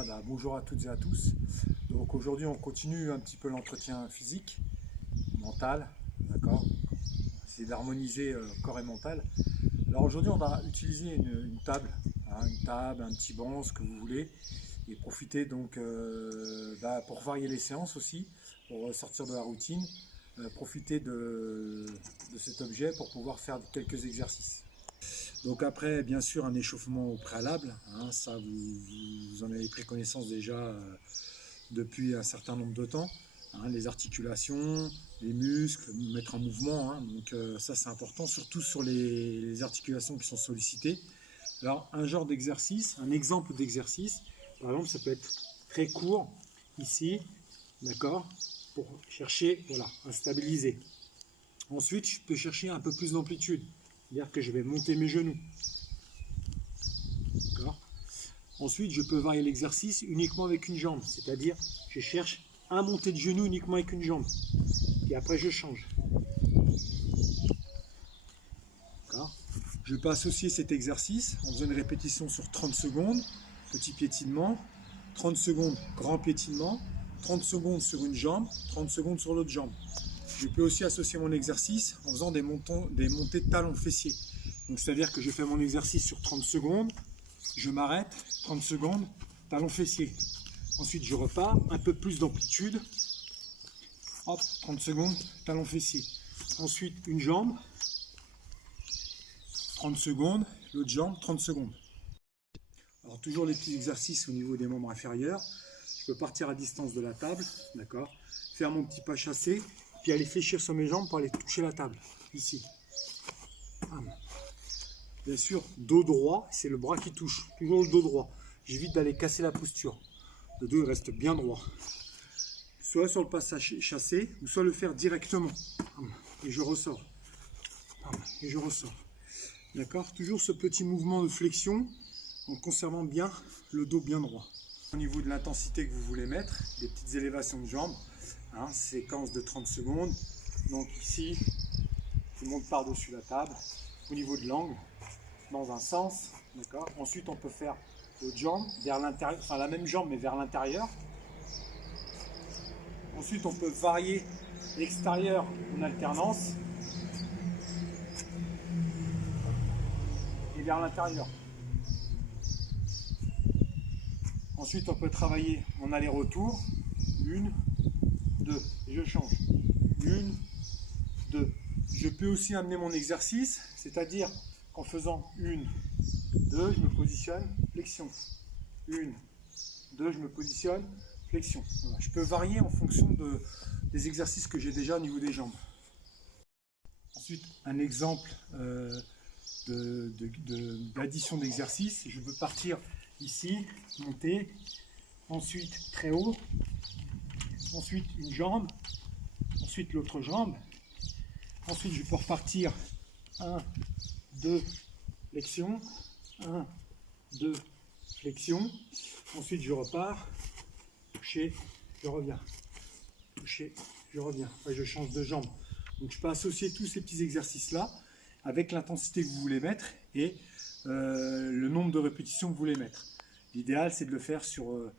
Voilà, bonjour à toutes et à tous. Donc aujourd'hui on continue un petit peu l'entretien physique, mental, d'accord. C'est d'harmoniser corps et mental. Alors aujourd'hui on va utiliser une table, une table, un petit banc, ce que vous voulez, et profiter donc pour varier les séances aussi, pour sortir de la routine, profiter de cet objet pour pouvoir faire quelques exercices. Donc après, bien sûr, un échauffement au préalable, ça vous en avez pris connaissance déjà depuis un certain nombre de temps. Les articulations, les muscles, mettre en mouvement, donc ça c'est important, surtout sur les articulations qui sont sollicitées. Alors un genre d'exercice, un exemple d'exercice, par exemple ça peut être très court, ici, d'accord, pour chercher à stabiliser. Ensuite, je peux chercher un peu plus d'amplitude. C'est-à-dire que je vais monter mes genoux. Ensuite, je peux varier l'exercice uniquement avec une jambe. C'est-à-dire, je cherche un monté de genoux uniquement avec une jambe. Et après, je change. Je peux associer cet exercice en faisant une répétition sur 30 secondes. Petit piétinement. 30 secondes, grand piétinement. 30 secondes sur une jambe. 30 secondes sur l'autre jambe. Je peux aussi associer mon exercice en faisant des montées de talons fessiers. Donc c'est-à-dire que je fais mon exercice sur 30 secondes, je m'arrête, 30 secondes, talons fessiers. Ensuite je repars, un peu plus d'amplitude, hop, 30 secondes, talons fessiers. Ensuite une jambe, 30 secondes, l'autre jambe, 30 secondes. Alors toujours les petits exercices au niveau des membres inférieurs. Je peux partir à distance de la table, d'accord, faire mon petit pas chassé, puis aller fléchir sur mes jambes pour aller toucher la table, ici. Bien sûr, dos droit, c'est le bras qui touche, toujours le dos droit. J'évite d'aller casser la posture. Le dos reste bien droit. Soit sur le passage chassé, ou soit le faire directement. Et je ressors. Et je ressors. D'accord? Toujours ce petit mouvement de flexion, en conservant bien le dos bien droit. Au niveau de l'intensité que vous voulez mettre, des petites élévations de jambes, séquence de 30 secondes. Donc ici, je monte par-dessus la table, au niveau de l'angle, dans un sens. D'accord. Ensuite, on peut faire l'autre jambe vers l'intérieur, enfin la même jambe mais vers l'intérieur. Ensuite, on peut varier l'extérieur en alternance et vers l'intérieur. Ensuite, on peut travailler en aller-retour. 1, 2, et je change. 1, 2. Je peux aussi amener mon exercice, c'est-à-dire qu'en faisant 1, 2, je me positionne, flexion. 1, 2, je me positionne, flexion. Voilà. Je peux varier en fonction des exercices que j'ai déjà au niveau des jambes. Ensuite, un exemple d'addition d'exercices. Je peux partir ici, monter, ensuite très haut, ensuite une jambe, ensuite l'autre jambe, ensuite je peux repartir 1, 2, flexion, 1, 2, flexion, ensuite je repars, toucher, je reviens, toucher, je reviens, je change de jambe. Donc je peux associer tous ces petits exercices là avec l'intensité que vous voulez mettre et le nombre de répétitions que vous voulez mettre. L'idéal c'est de le faire sur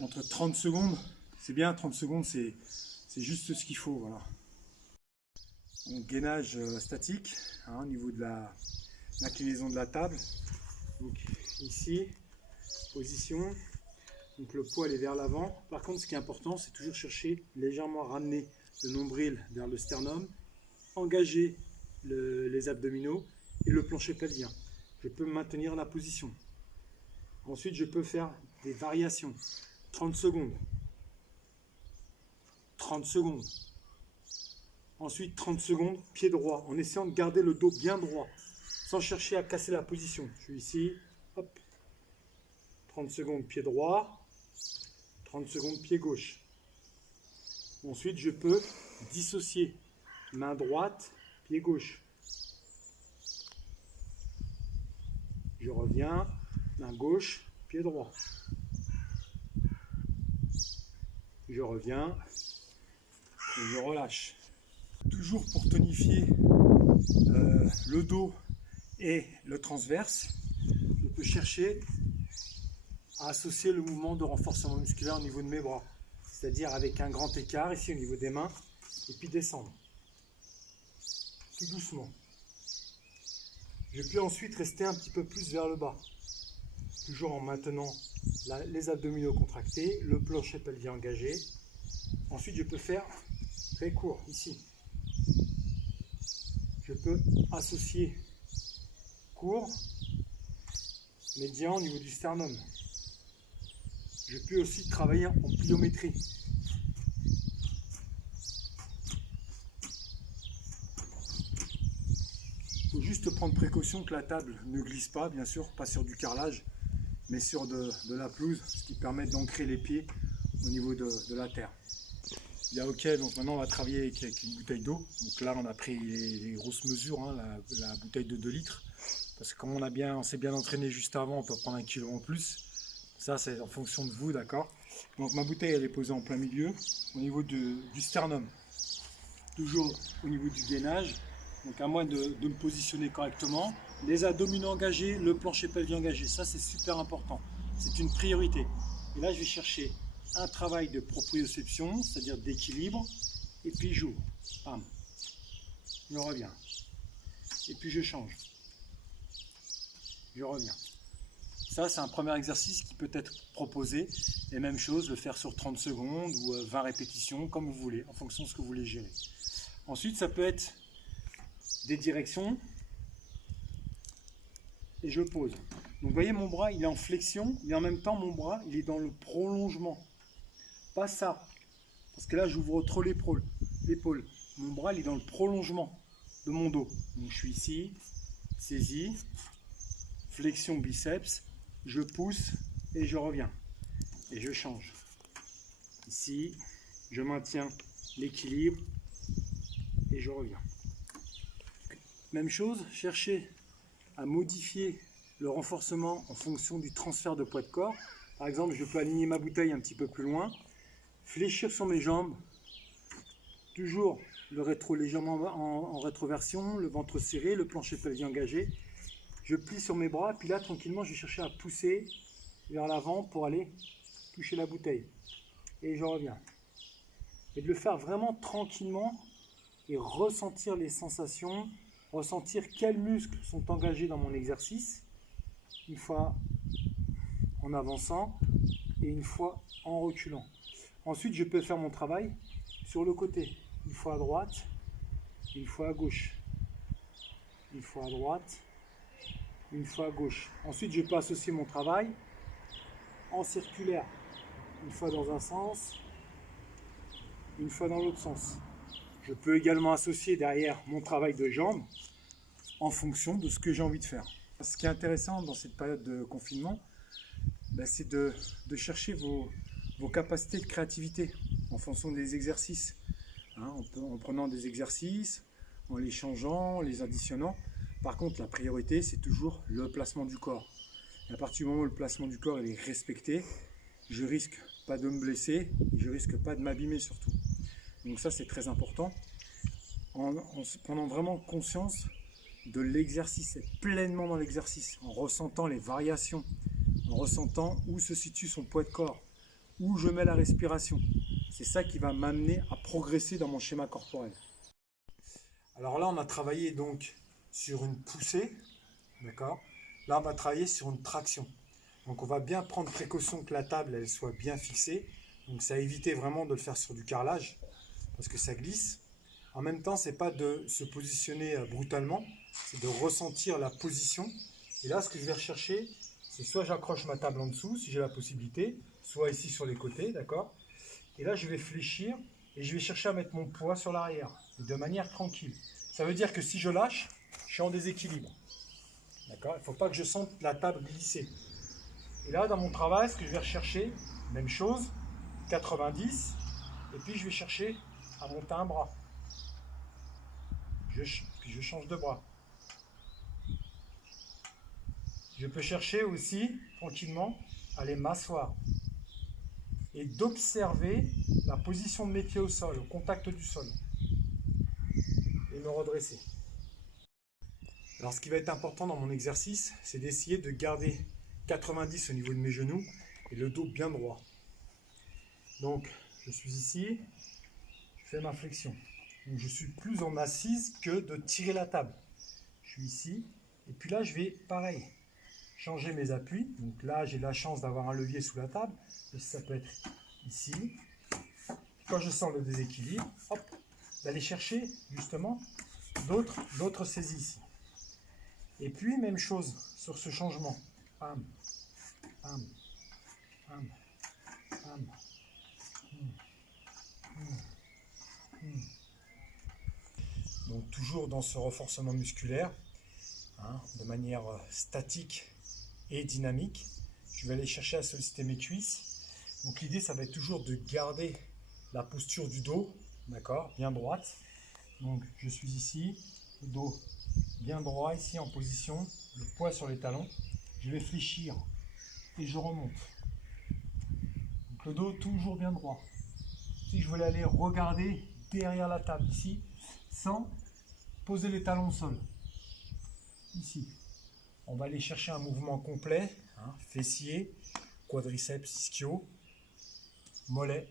entre 30 secondes, c'est bien, 30 secondes c'est juste ce qu'il faut. Voilà. Donc, gainage statique au niveau de l'inclinaison de la table. Donc ici, position, donc le poids est vers l'avant. Par contre ce qui est important c'est toujours chercher légèrement à ramener le nombril vers le sternum, engager les abdominaux et le plancher pelvien. Je peux maintenir la position. Ensuite je peux faire des variations. 30 secondes. 30 secondes. Ensuite 30 secondes, pied droit, en essayant de garder le dos bien droit, sans chercher à casser la position. Je suis ici, hop. 30 secondes, pied droit. 30 secondes, pied gauche. Ensuite, je peux dissocier. Main droite, pied gauche. Je reviens, main gauche, pied droit. Je reviens et je relâche. Toujours pour tonifier le dos et le transverse, je peux chercher à associer le mouvement de renforcement musculaire au niveau de mes bras. C'est-à-dire avec un grand écart ici au niveau des mains, et puis descendre. Tout doucement. Je peux ensuite rester un petit peu plus vers le bas. Toujours en maintenant les abdominaux contractés, le plancher pelvien engagé. Ensuite, je peux faire très court, ici. Je peux associer court, médian au niveau du sternum. Je peux aussi travailler en pliométrie. Il faut juste prendre précaution que la table ne glisse pas, bien sûr, pas sur du carrelage, mais sur de la pelouse, ce qui permet d'ancrer les pieds au niveau de la terre. Bien, ok, donc maintenant on va travailler avec une bouteille d'eau. Donc là on a pris les grosses mesures, hein, la bouteille de 2 litres. Parce que comme on s'est bien entraîné juste avant, on peut prendre 1 kilo en plus. Ça c'est en fonction de vous, d'accord. Donc ma bouteille elle est posée en plein milieu, au niveau du sternum. Toujours au niveau du gainage. Donc à moi de me positionner correctement. Les abdominaux engagés, le plancher pelvien engagé, ça c'est super important. C'est une priorité. Et là je vais chercher un travail de proprioception, c'est-à-dire d'équilibre, et puis j'ouvre. Bam. Je reviens. Et puis je change. Je reviens. Ça c'est un premier exercice qui peut être proposé. Et même chose, le faire sur 30 secondes ou 20 répétitions, comme vous voulez, en fonction de ce que vous voulez gérer. Ensuite ça peut être des directions et je pose. Donc vous voyez mon bras il est en flexion et en même temps mon bras il est dans le prolongement. Pas ça, parce que là j'ouvre trop l'épaule. Mon bras il est dans le prolongement de mon dos. Donc je suis ici, saisi, flexion biceps, je pousse et je reviens. Et je change. Ici, je maintiens l'équilibre et je reviens. Même chose, cherchez à modifier le renforcement en fonction du transfert de poids de corps. Par exemple, je peux aligner ma bouteille un petit peu plus loin, fléchir sur mes jambes, toujours le rétro légèrement en rétroversion, le ventre serré, le plancher pelvien engagé. Je plie sur mes bras, puis là tranquillement je vais chercher à pousser vers l'avant pour aller toucher la bouteille. Et je reviens. Et de le faire vraiment tranquillement et ressentir les sensations, ressentir quels muscles sont engagés dans mon exercice, une fois en avançant et une fois en reculant. Ensuite, je peux faire mon travail sur le côté, une fois à droite, une fois à gauche, une fois à droite, une fois à gauche. Ensuite, je peux associer mon travail en circulaire, une fois dans un sens, une fois dans l'autre sens. Je peux également associer derrière mon travail de jambes en fonction de ce que j'ai envie de faire. Ce qui est intéressant dans cette période de confinement, c'est de chercher vos capacités de créativité en fonction des exercices. En prenant des exercices, en les changeant, en les additionnant. Par contre, la priorité, c'est toujours le placement du corps. Et à partir du moment où le placement du corps est respecté, je risque pas de me blesser et je risque pas de m'abîmer surtout. Donc ça, c'est très important. En prenant vraiment conscience de l'exercice, être pleinement dans l'exercice, en ressentant les variations, en ressentant où se situe son poids de corps, où je mets la respiration. C'est ça qui va m'amener à progresser dans mon schéma corporel. Alors là, on a travaillé donc sur une poussée, d'accord. Là, on va travailler sur une traction. Donc on va bien prendre précaution que la table elle soit bien fixée. Donc ça a évité vraiment de le faire sur du carrelage parce que ça glisse. En même temps, c'est pas de se positionner brutalement, c'est de ressentir la position. Et là, ce que je vais rechercher, c'est soit j'accroche ma table en dessous, si j'ai la possibilité, soit ici sur les côtés, d'accord. Et là, je vais fléchir et je vais chercher à mettre mon poids sur l'arrière, de manière tranquille. Ça veut dire que si je lâche, je suis en déséquilibre. D'accord. Il ne faut pas que je sente la table glisser. Et là, dans mon travail, ce que je vais rechercher, même chose, 90, et puis je vais chercher à monter un bras. Puis je change de bras. Je peux chercher aussi, tranquillement, à aller m'asseoir. Et d'observer la position de mes pieds au sol, au contact du sol. Et me redresser. Alors ce qui va être important dans mon exercice, c'est d'essayer de garder 90 au niveau de mes genoux et le dos bien droit. Donc, je suis ici, je fais ma flexion. Donc, je suis plus en assise que de tirer la table. Je suis ici, et puis là, je vais, pareil, changer mes appuis. Donc là, j'ai la chance d'avoir un levier sous la table. Et ça peut être ici. Quand je sens le déséquilibre, hop, d'aller chercher justement d'autres saisies ici. Et puis, même chose sur ce changement. Pam, pam, pam, pam. Donc toujours dans ce renforcement musculaire, de manière statique et dynamique. Je vais aller chercher à solliciter mes cuisses. Donc l'idée, ça va être toujours de garder la posture du dos, d'accord, bien droite. Donc je suis ici, le dos bien droit ici en position, le poids sur les talons. Je vais fléchir et je remonte. Donc le dos toujours bien droit. Si je voulais aller regarder derrière la table ici, sans poser les talons au sol. Ici, on va aller chercher un mouvement complet, fessier, quadriceps, ischio, mollet,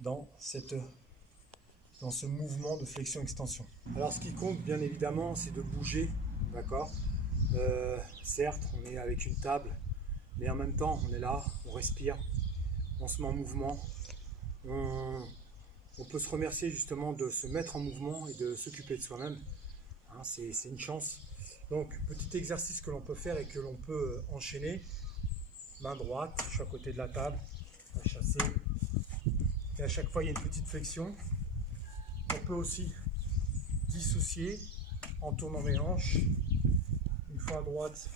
dans ce mouvement de flexion-extension. Alors ce qui compte bien évidemment, c'est de bouger, d'accord. Certes, on est avec une table, mais en même temps, on est là, on respire, on se met en mouvement. On peut se remercier justement de se mettre en mouvement et de s'occuper de soi-même. C'est une chance. Donc, petit exercice que l'on peut faire et que l'on peut enchaîner. Main droite, je suis à côté de la table, à chasser. Et à chaque fois, il y a une petite flexion. On peut aussi dissocier en tournant mes hanches. Une fois à droite,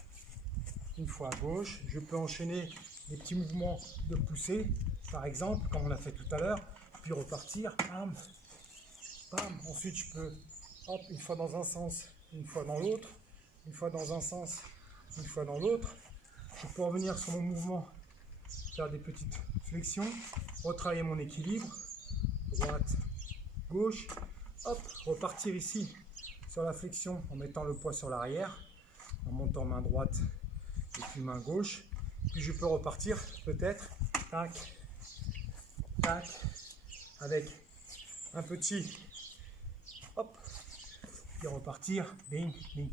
une fois à gauche. Je peux enchaîner des petits mouvements de poussée, par exemple, comme on l'a fait tout à l'heure. Puis repartir, bam, bam. Ensuite, je peux, hop, une fois dans un sens, une fois dans l'autre. Une fois dans un sens, une fois dans l'autre. Je peux revenir sur mon mouvement, faire des petites flexions, retravailler mon équilibre, droite, gauche, hop, repartir ici sur la flexion en mettant le poids sur l'arrière, en montant main droite et puis main gauche. Puis je peux repartir peut-être, tac, tac, avec un petit, hop, et repartir, bing, bing.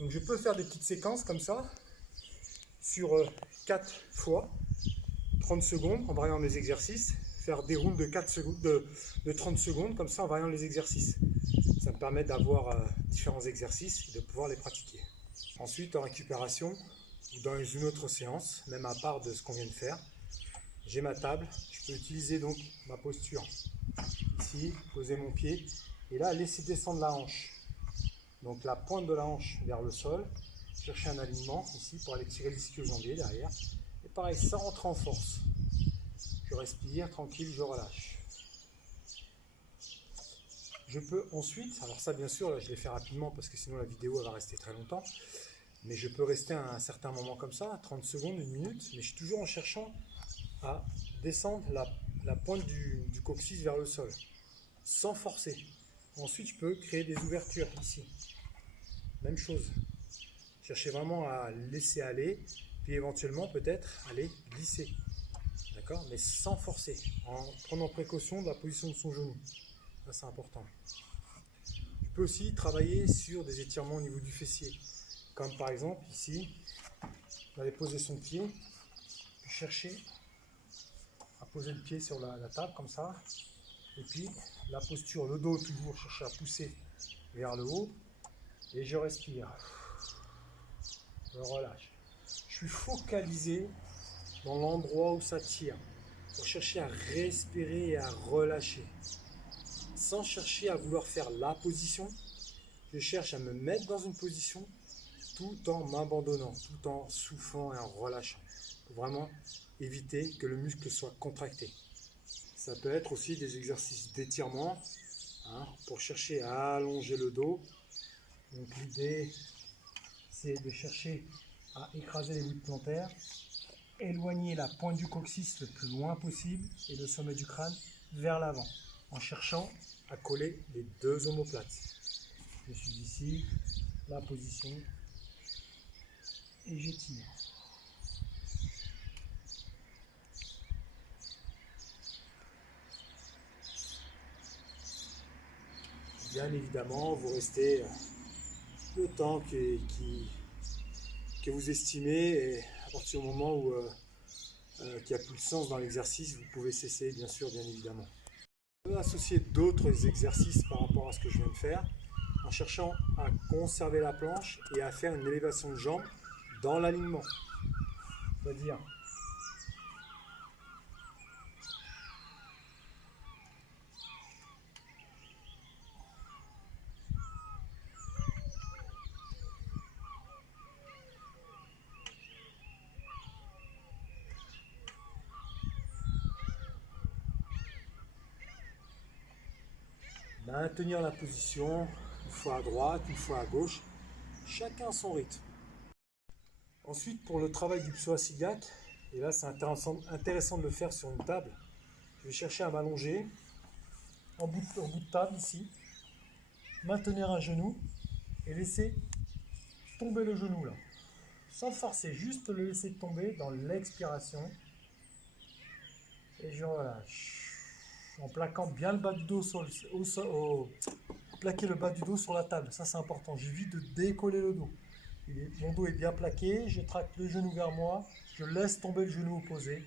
Donc je peux faire des petites séquences comme ça, sur 4 fois, 30 secondes en variant les exercices, faire des rounds de 4 secondes, de 30 secondes comme ça en variant les exercices. Ça me permet d'avoir différents exercices et de pouvoir les pratiquer. Ensuite, en récupération ou dans une autre séance, même à part de ce qu'on vient de faire, j'ai ma table, je peux utiliser donc ma posture. Ici, poser mon pied et là laisser descendre la hanche. Donc la pointe de la hanche vers le sol, chercher un alignement ici pour aller tirer l'ischio-jambier derrière. Et pareil, sans rentrer en force. Je respire, tranquille, je relâche. Je peux ensuite, alors ça bien sûr, là, je l'ai fait rapidement parce que sinon la vidéo elle va rester très longtemps, mais je peux rester à un certain moment comme ça, 30 secondes, 1 minute, mais je suis toujours en cherchant à descendre la pointe du coccyx vers le sol, sans forcer. Ensuite, je peux créer des ouvertures ici. Même chose. Chercher vraiment à laisser aller, puis éventuellement peut-être aller glisser. D'accord? Mais sans forcer, en prenant précaution de la position de son genou. Ça, c'est important. Je peux aussi travailler sur des étirements au niveau du fessier. Comme par exemple ici, on va aller poser son pied, puis chercher à poser le pied sur la table comme ça. Et puis la posture, le dos toujours, chercher à pousser vers le haut. Et je respire. Je relâche. Je suis focalisé dans l'endroit où ça tire. Pour chercher à respirer et à relâcher. Sans chercher à vouloir faire la position, je cherche à me mettre dans une position tout en m'abandonnant, tout en soufflant et en relâchant. Pour vraiment éviter que le muscle soit contracté. Ça peut être aussi des exercices d'étirement pour chercher à allonger le dos. Donc l'idée, c'est de chercher à écraser les voûtes plantaires, éloigner la pointe du coccyx le plus loin possible et le sommet du crâne vers l'avant, en cherchant à coller les deux omoplates. Je suis ici, la position, et j'étire. bien évidemment, vous restez le temps que vous estimez, et à partir du moment où qu'il n'y a plus de sens dans l'exercice, vous pouvez cesser, bien sûr, bien évidemment. On peut associer d'autres exercices par rapport à ce que je viens de faire, en cherchant à conserver la planche et à faire une élévation de jambes dans l'alignement. C'est-à-dire maintenir la position, une fois à droite, une fois à gauche, chacun son rythme. Ensuite, pour le travail du psoas iliaque, et là c'est intéressant de le faire sur une table, je vais chercher à m'allonger en bout de table ici, maintenir un genou et laisser tomber le genou là, sans forcer, juste le laisser tomber dans l'expiration et je relâche en plaquant bien le bas du dos sur plaquer le bas du dos sur la table, ça c'est important, j'évite de décoller le dos. Mon dos est bien plaqué, je tracte le genou vers moi, je laisse tomber le genou opposé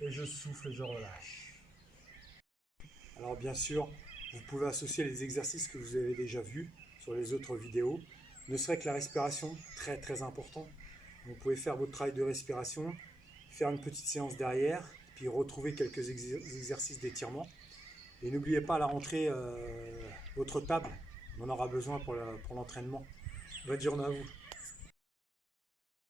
et je souffle et je relâche. Alors bien sûr, vous pouvez associer les exercices que vous avez déjà vus sur les autres vidéos, ne serait que la respiration, très très important. Vous pouvez faire votre travail de respiration, faire une petite séance derrière, puis retrouver quelques exercices d'étirement. Et n'oubliez pas à la rentrée votre table, on en aura besoin pour l'entraînement. Bonne journée à vous.